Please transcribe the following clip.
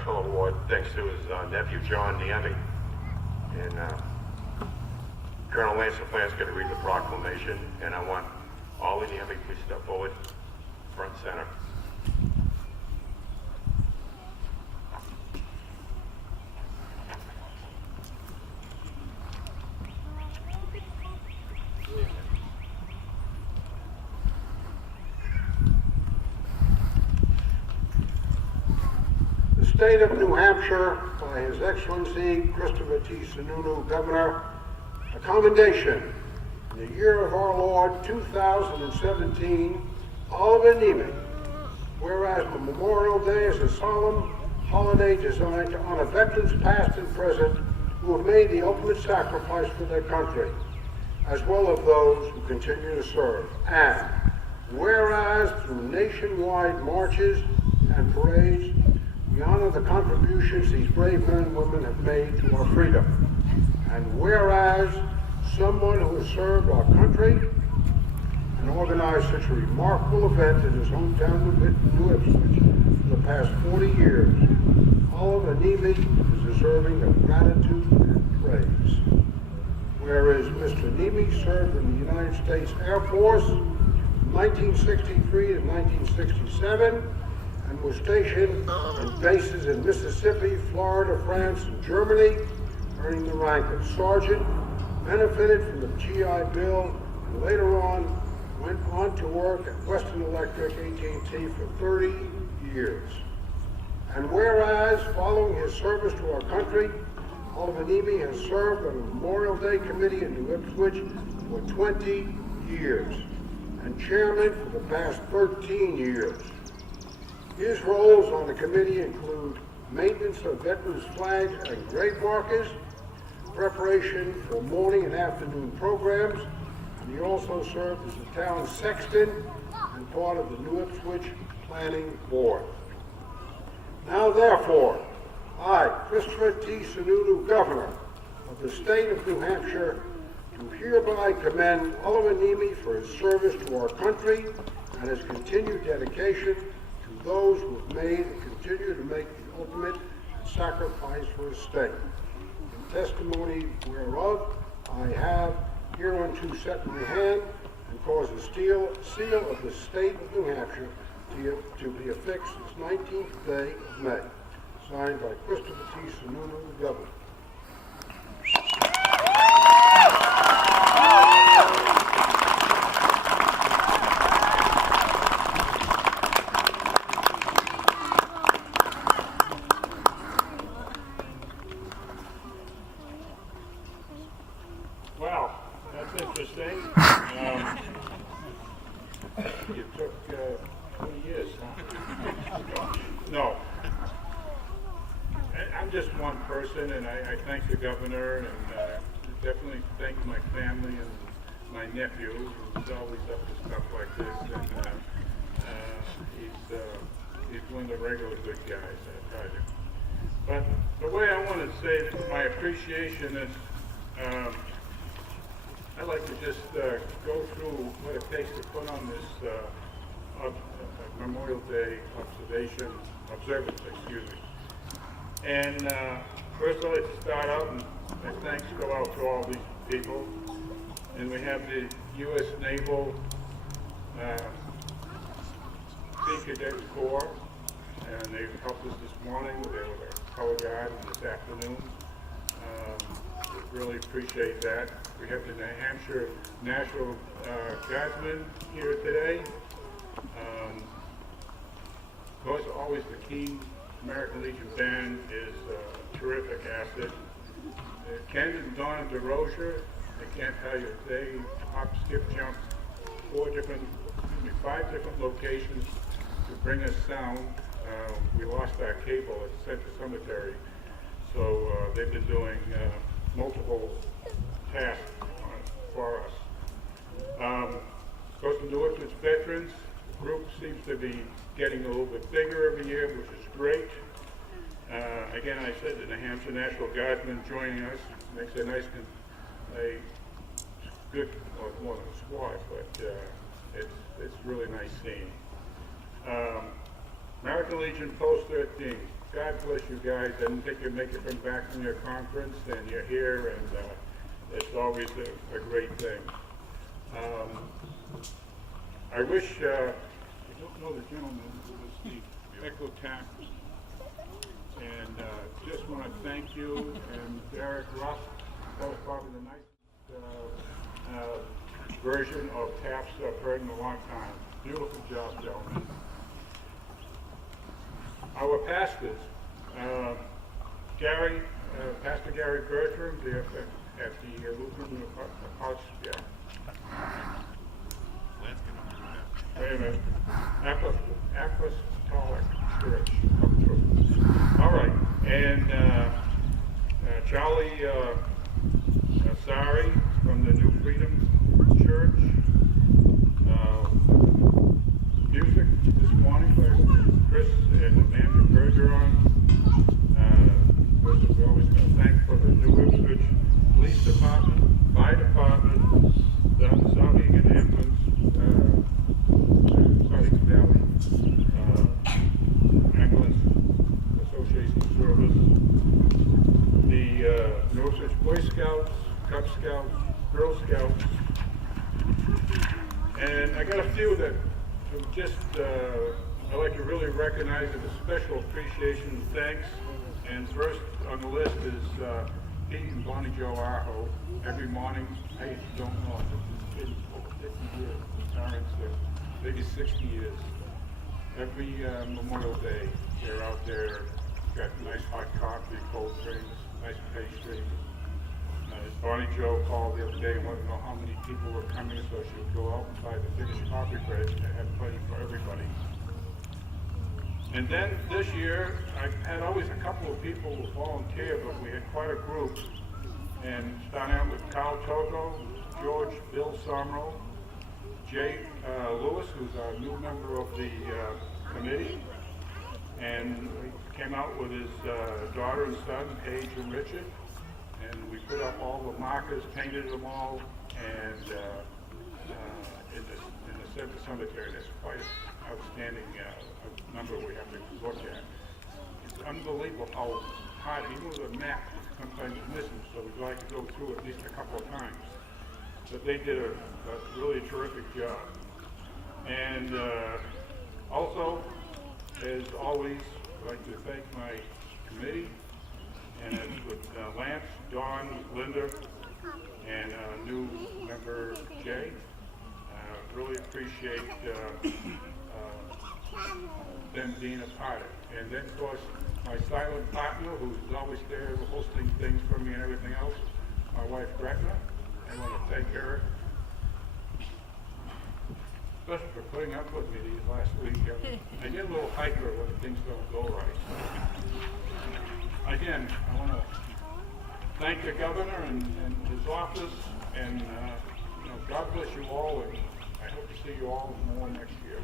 special award thanks to his nephew, John Niemi. And Colonel Lance LaPlante's going to read the proclamation, and I want all the Niemi please step forward, front and center. The state of New Hampshire, by His Excellency Christopher T. Sununu, Governor, a commendation in the year of our Lord 2017, Oliver Niemi. Whereas Memorial Day is a solemn holiday designed to honor veterans past and present who have made the ultimate sacrifice for their country, as well as those who continue to serve. And whereas through nationwide marches and parades, we honor the contributions these brave men and women have made to our freedom. And whereas someone who has served our country and organized such a remarkable event in his hometown of New Ipswich for the past 40 years, Oliver Niemi is deserving of gratitude and praise. Whereas Mr. Niemi served in the United States Air Force from 1963 to 1967, and was stationed in bases in Mississippi, Florida, France, and Germany, earning the rank of sergeant, benefited from the GI Bill, and later on went on to work at Western Electric, AT&T, for 30 years. And whereas, following his service to our country, Oliver Niemi has served on the Memorial Day Committee in New Ipswich for 20 years, and chairman for the past 13 years. His roles on the committee include maintenance of veterans' flags and grave markers, preparation for morning and afternoon programs, and he also served as the town sexton and part of the New Ipswich Planning Board. Now therefore, I, Christopher T. Sununu, Governor of the state of New Hampshire, do hereby commend Oliver Niemi for his service to our country and his continued dedication to those who have made and continue to make the ultimate sacrifice for his state. In testimony whereof, I have hereunto set my hand and caused the seal of the state of New Hampshire to be affixed this 19th day of May. Signed by Christopher T. Sununu, the Governor. Wow, that's interesting. You took 20 years, huh? No. I'm just one person, and I thank the governor, and definitely thank my family and my nephew, who's always up to stuff like this, and he's one of the regular good guys, I tell you. But the way I want to say that my appreciation is, I'd like to just go through what it takes to put on this Memorial Day observance, excuse me. And first I'd like to start out, and my thanks go out to all these people. And we have the U.S. Naval Sea Cadet Corps, and they helped us this morning with their color guard and this afternoon. Really appreciate that. We have the New Hampshire National Guardsmen here today. Of course, always the Keene American Legion Band is a terrific asset. Ken and Donna DeRozier, I can't tell you, they hop, skip, jump, 5 different locations to bring us sound. We lost our cable at Central Cemetery, so they've been doing multiple tasks for us. Of course, the New Ipswich veterans group seems to be getting a little bit bigger every year, which is great. Again, I said the New Hampshire National Guardsmen joining us makes a nice, good, well, more than a squad, but it's really nice seeing. American Legion Post 13, God bless you guys. I didn't think you'd make it from back from your conference, and you're here, and it's always a great thing. I wish, I don't know the gentleman who was the Ecotap, and just want to thank you, and Derek Russ. That was probably the nicest version of taps I've heard in a long time. Beautiful job, gentlemen. Our pastors, Pastor Gary Bertram, at the Lutheran Apostolic, wait a minute, Apostolic Church of Truth. All right, and Charlie Sari from the New Freedom Church. Music this morning by Chris and Amanda Bergeron. We're always going to thank for the New Ipswich Police Department, Fire Department, the Southeastern Ambulance, Southeast Valley Ambulance Association Service, the New Ipswich Boy Scouts, Cub Scouts, Girl Scouts, and I got a few that just I'd like to really recognize as a special appreciation and thanks. And first on the list is Pete and Bonnie Joe Arho. Every morning, I don't know, it's been over 50 years. Parents, maybe 60 years. Every Memorial Day, they're out there, got nice hot coffee, cold drinks, nice pastry. Bonnie Joe called the other day and wanted to know how many people were coming, so she would go out and buy the finished coffee bread and have plenty for everybody. And then this year, I've had always a couple of people who volunteer, but we had quite a group. And starting out with Carl Togo, George Bill Somro, Jay Lewis, who's our new member of the committee, and he came out with his daughter and son, Paige and Richard. And we put up all the markers, painted them all, and in the center cemetery, that's quite an outstanding number we have to look at. It's unbelievable how hard, even with a map, sometimes it's missing, so we'd like to go through at least a couple of times. But they did a really terrific job. And also, as always, I'd like to thank my committee, and it's with Lance, Dawn, Linda, and new member Jay. Really appreciate them being a part of it. And then, of course, my silent partner, who's always there hosting things for me and everything else, my wife Gretna. I want to thank her, especially for putting up with me these last week. I get a little hyper when things don't go right. Again, I want to thank the governor and his office, and God bless you all, and I hope to see you all more next year.